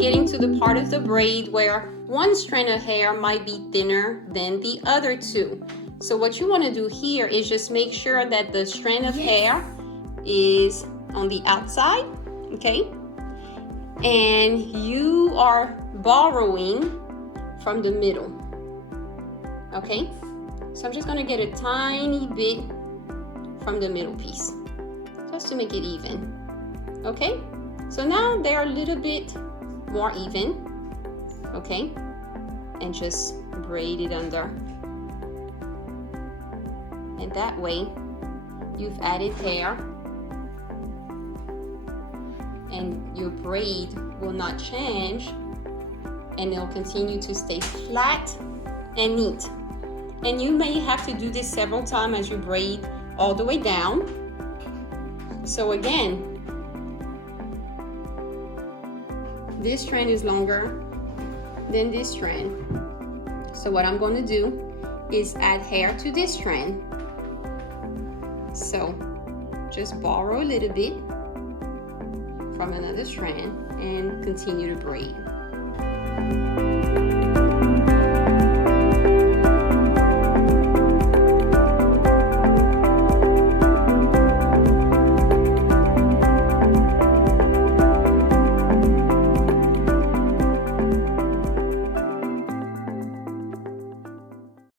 getting to the part of the braid where one strand of hair might be thinner than the other two. So what you want to do here is just make sure that the strand of hair is on the outside, okay? And you are borrowing from the middle, okay? So I'm just gonna get a tiny bit from the middle piece, just to make it even, okay? So now they're a little bit more even, okay? And just braid it under. And that way, you've added hair and your braid will not change and it'll continue to stay flat and neat. And you may have to do this several times as you braid all the way down. So again, this strand is longer than this strand. So what I'm going to do is add hair to this strand. So just borrow a little bit from another strand and continue to braid.